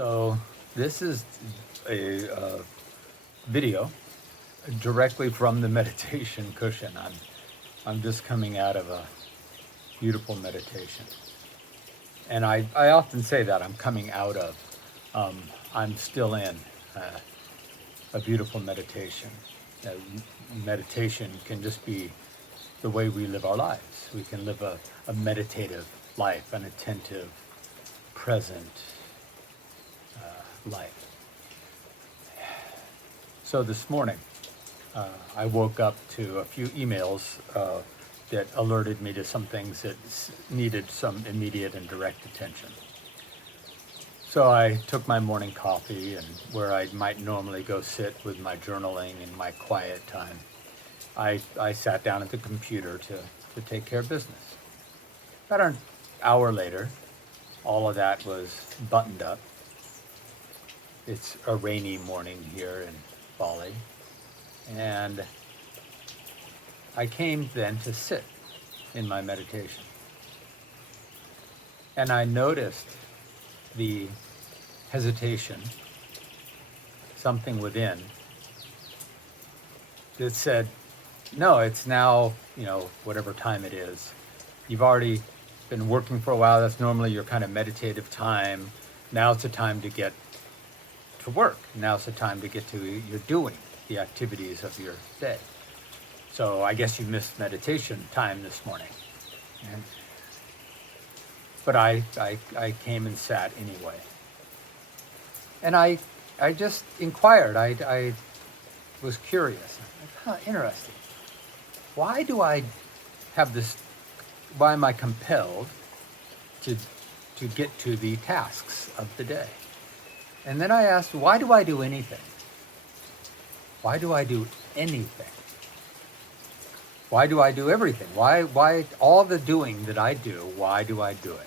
So this is a video directly from the meditation cushion. I'm just coming out of a beautiful meditation. And I often say that I'm coming out of. I'm still in a beautiful meditation. Uh, Meditation can just be the way we live our lives. We can live a meditative life, an attentive, present life. So this morning, I woke up to a few emails that alerted me to some things that needed some immediate and direct attention. So I took my morning coffee, and where I might normally go sit with my journaling and my quiet time, I sat down at the computer to take care of business. About an hour later, all of that was buttoned up. It's a rainy morning here in Bali, and I came then to sit in my meditation. And I noticed the hesitation, something within that said, no, it's now, whatever time it is. You've already been working for a while. That's normally your kind of meditative time. Now it's a time to get to work. Now it's a time to get to your doing, the activities of your day. So I guess you missed meditation time this morning. But I came and sat anyway. And I just inquired. I was curious. Interesting. Why do I have this? Why am I compelled to get to the tasks of the day? And then I asked, why do I do anything? Why do I do anything? Why do I do everything? Why all the doing that I do, why do I do it?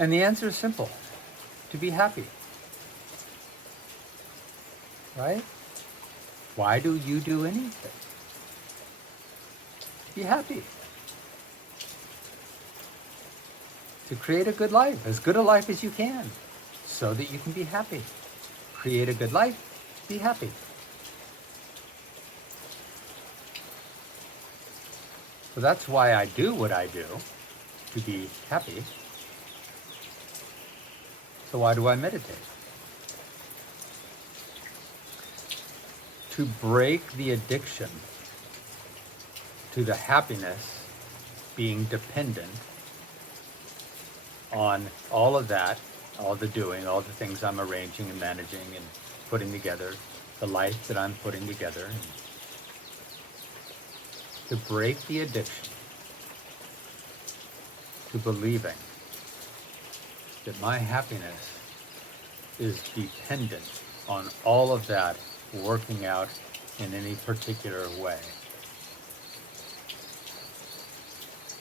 And the answer is simple: to be happy. Right? Why do you do anything? Be happy. To create a good life, as good a life as you can, so that you can be happy. Create a good life, be happy. So that's why I do what I do, to be happy. So why do I meditate? To break the addiction to the happiness being dependent on all of that, all the doing, all the things I'm arranging and managing and putting together, the life that I'm putting together. To break the addiction to believing that my happiness is dependent on all of that working out in any particular way.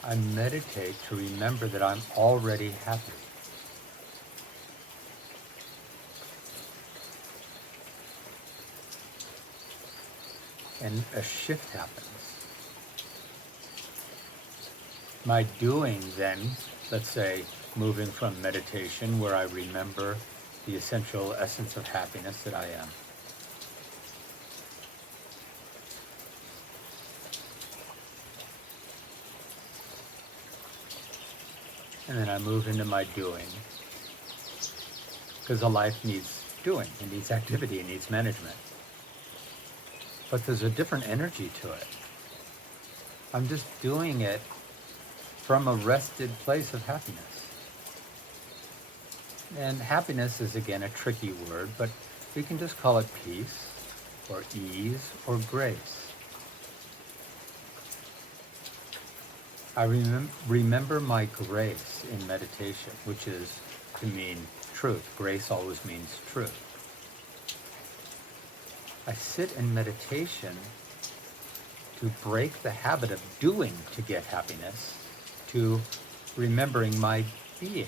I meditate to remember that I'm already happy. And a shift happens. My doing then, let's say, moving from meditation where I remember the essential essence of happiness that I am, and then I move into my doing, because a life needs doing, it needs activity, it needs management. But there's a different energy to it. I'm just doing it from a rested place of happiness. And happiness is, again, a tricky word, but we can just call it peace, or ease, or grace. I remember my grace in meditation, which is to mean truth. Grace always means truth. I sit in meditation to break the habit of doing to get happiness, to remembering my being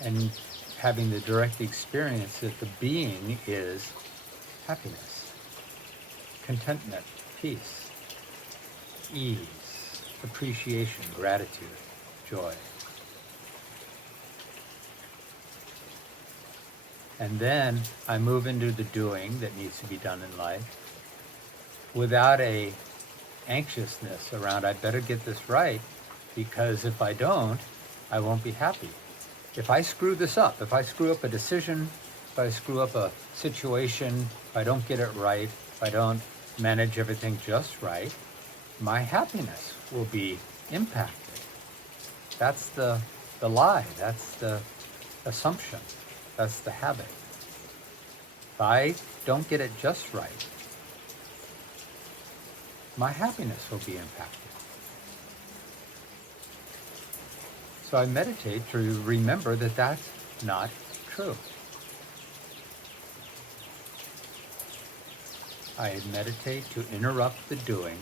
and having the direct experience that the being is happiness, contentment, peace, ease, appreciation, gratitude, joy. And then I move into the doing that needs to be done in life without a anxiousness around, I better get this right, because if I don't, I won't be happy. If I screw this up, if I screw up a decision, if I screw up a situation, if I don't get it right, if I don't manage everything just right, my happiness will be impacted. That's the lie. That's the assumption. That's the habit. If I don't get it just right, my happiness will be impacted. So I meditate to remember that that's not true. I meditate to interrupt the doing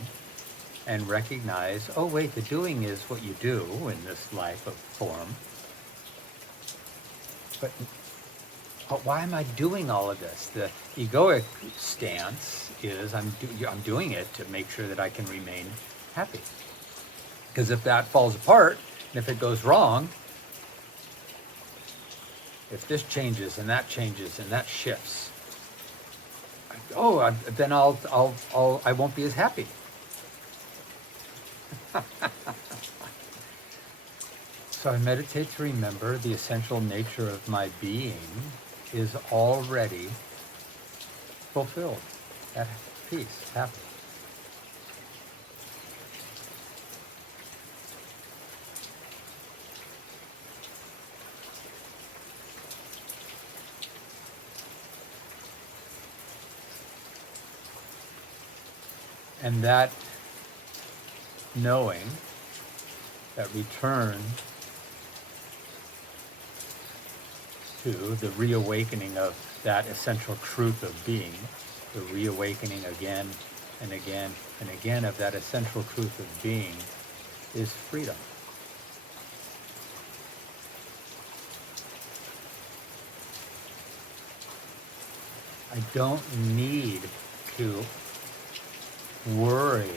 and recognize, oh wait, the doing is what you do in this life of form. But why am I doing all of this? The egoic stance is I'm doing it to make sure that I can remain happy. Because if that falls apart, and if it goes wrong, if this changes and that shifts, then I won't be as happy. So I meditate to remember the essential nature of my being is already fulfilled, at peace, happy. And that knowing, that return to the reawakening of that essential truth of being, the reawakening again and again and again of that essential truth of being, is freedom. I don't need to worry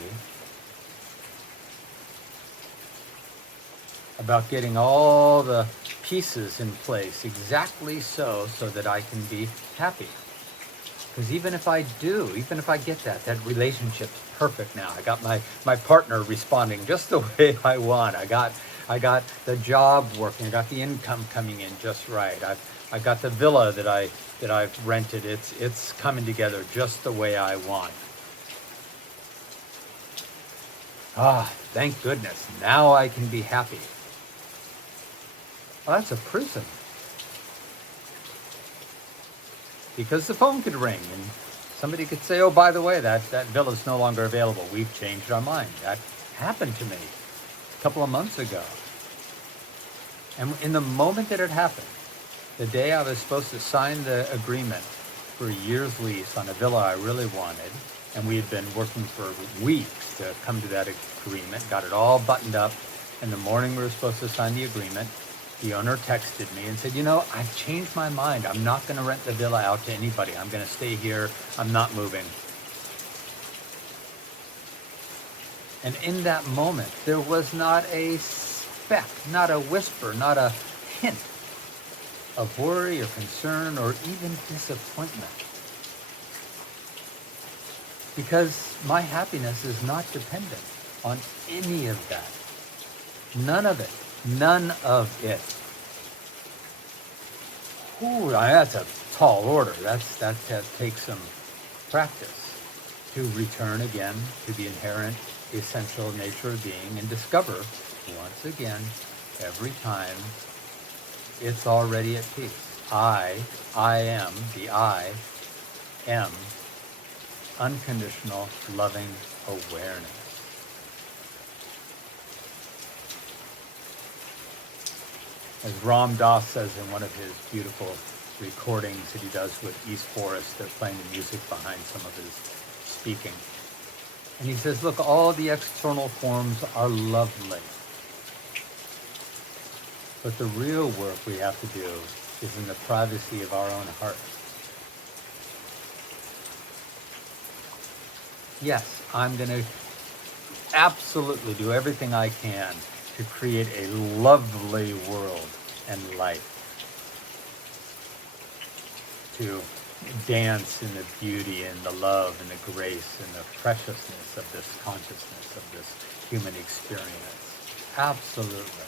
about getting all the pieces in place exactly so that I can be happy. Because even if I get that relationship's perfect now. I got my partner responding just the way I want. I got the job working. I got the income coming in just right. I got the villa that I've rented. It's coming together just the way I want. Thank goodness. Now I can be happy. Well, that's a prison. Because the phone could ring and somebody could say, oh, by the way, that villa's no longer available. We've changed our mind. That happened to me a couple of months ago. And in the moment that it happened, the day I was supposed to sign the agreement for a year's lease on a villa I really wanted, and we had been working for weeks to come to that agreement, got it all buttoned up, and the morning we were supposed to sign the agreement, the owner texted me and said, I've changed my mind. I'm not going to rent the villa out to anybody. I'm going to stay here. I'm not moving. And in that moment, there was not a speck, not a whisper, not a hint of worry or concern or even disappointment. Because my happiness is not dependent on any of that. None of it. None of it. Ooh, that's a tall order. That takes some practice to return again to the inherent essential nature of being and discover once again, every time, it's already at peace. I am unconditional loving awareness. As Ram Dass says in one of his beautiful recordings that he does with East Forest, they're playing the music behind some of his speaking. And he says, look, all the external forms are lovely. But the real work we have to do is in the privacy of our own heart. Yes, I'm going to absolutely do everything I can to create a lovely world and life. to dance in the beauty and the love and the grace and the preciousness of this consciousness, of this human experience. Absolutely.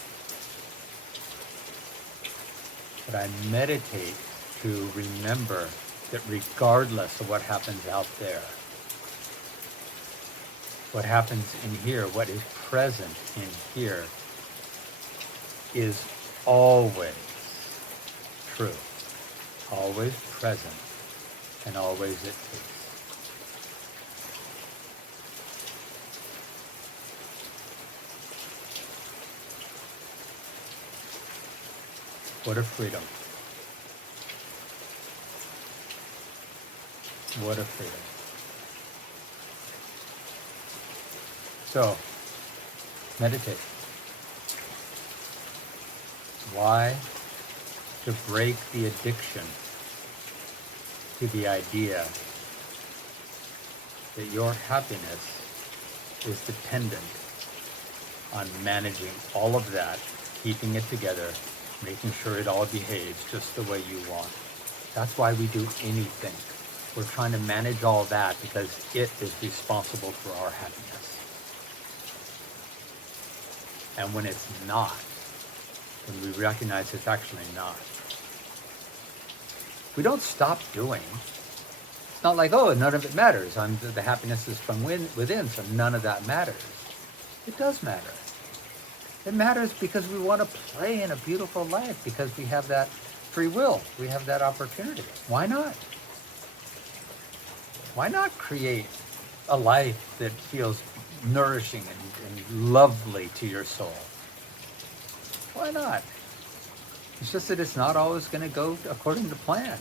But I meditate to remember that regardless of what happens out there, what happens in here, what is present in here, is always true, always present, and always at peace. What a freedom. What a freedom. So, meditate. Why? To break the addiction to the idea that your happiness is dependent on managing all of that, keeping it together, making sure it all behaves just the way you want. That's why we do anything. We're trying to manage all that because it is responsible for our happiness. And when it's not, when we recognize it's actually not, we don't stop doing. It's not like, oh, none of it matters. The happiness is from within, so none of that matters. It does matter. It matters because we want to play in a beautiful life, because we have that free will. We have that opportunity. Why not? Why not create a life that feels nourishing and lovely to your soul? Why not? It's just that it's not always going to go according to plan.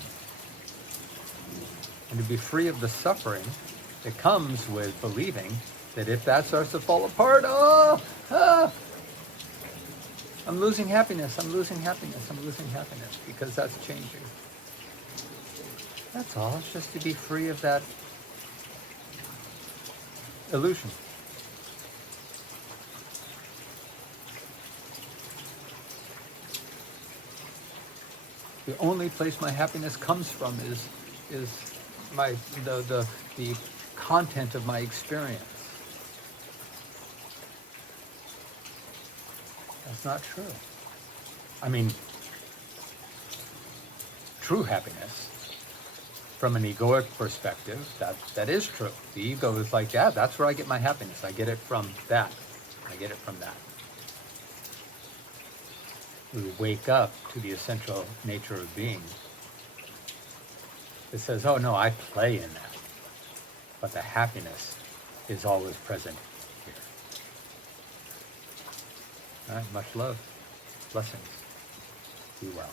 And to be free of the suffering that comes with believing that if that starts to fall apart, I'm losing happiness, I'm losing happiness, I'm losing happiness, because that's changing. That's all. It's just to be free of that illusion. The only place my happiness comes from is the content of my experience. That's not true. I mean, true happiness, from an egoic perspective, that is true. The ego is like, yeah, that's where I get my happiness. I get it from that. I get it from that. We wake up to the essential nature of being. It says, oh no, I play in that. But the happiness is always present here. All right, much love. Blessings. Be well.